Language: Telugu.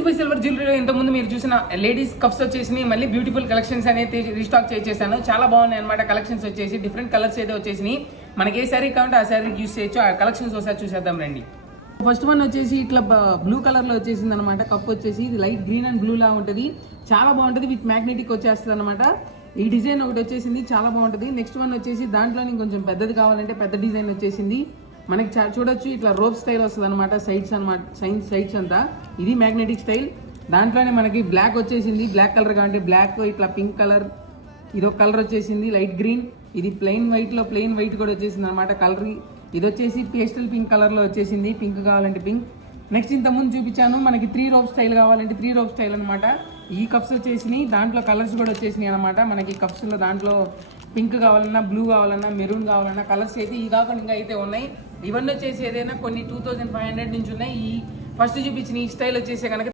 బ్యూటిఫుల్ సిల్వర్ జ్యువెలరీ ఇంతకుముందు మీరు చూసిన లేడీస్ కప్స్ వచ్చేసి మళ్ళీ బ్యూటిఫుల్ కలెక్షన్స్ అనేది రీస్టాక్ చేసేసాను. చాలా బాగున్నాయి అనమాట కలెక్షన్స్ వచ్చేసి. డిఫరెంట్ కలర్స్ అయితే వచ్చేసి మనకి ఏ శారీ కావాలంటే ఆ శారీకి యూస్ చేయొచ్చు. ఆ కలెక్షన్స్ ఒకసారి చూసేద్దాం రండి. ఫస్ట్ వన్ వచ్చేసి ఇట్లా బ్లూ కలర్ లో వచ్చేసింది అనమాట. కప్ వచ్చేసి ఇది లైట్ గ్రీన్ అండ్ బ్లూ లా ఉంటుంది. చాలా బాగుంటుంది. విత్ మ్యాగ్నెటిక్ వచ్చేస్తుంది అనమాట. ఈ డిజైన్ ఒకటి వచ్చేసింది, చాలా బాగుంటుంది. నెక్స్ట్ వన్ వచ్చేసి దాంట్లోనే కొంచెం పెద్దది కావాలంటే పెద్ద డిజైన్ వచ్చేసింది. మనకి చూడొచ్చు ఇట్లా రోప్ స్టైల్ వస్తుంది అనమాట. సైడ్స్ అనమాట, సైడ్స్ అంతా ఇది మ్యాగ్నెటిక్ స్టైల్. దాంట్లోనే మనకి బ్లాక్ వచ్చేసింది. బ్లాక్ కలర్ కావాలంటే బ్లాక్, ఇట్లా పింక్ కలర్, ఇదొక కలర్ వచ్చేసింది లైట్ గ్రీన్. ఇది ప్లెయిన్ వైట్ లో ప్లెయిన్ వైట్ కూడా వచ్చేసింది అనమాట కలర్. ఇది వచ్చేసి పేస్టల్ పింక్ కలర్ లో వచ్చేసింది. పింక్ కావాలంటే పింక్. నెక్స్ట్ ఇంత ముందు చూపించాను మనకి 3 రోప్ స్టైల్ కావాలంటే 3 రోప్ స్టైల్ అనమాట. ఈ కప్స్ వచ్చేసినాయి. దాంట్లో కలర్స్ కూడా వచ్చేసినాయి అనమాట. మనకి కప్స్ లో దాంట్లో పింక్ కావాలన్నా, బ్లూ కావాలన్నా, మెరూన్ కావాలన్నా కలర్స్ అయితే ఈ కాకుండా ఇంకా అయితే ఉన్నాయి. ఇవన్నీ వచ్చేసి ఏదైనా కొన్ని 2500 నుంచి ఉన్నాయి. ఈ ఫస్ట్ చూపించిన ఈ స్టైల్ వచ్చేసి కనుక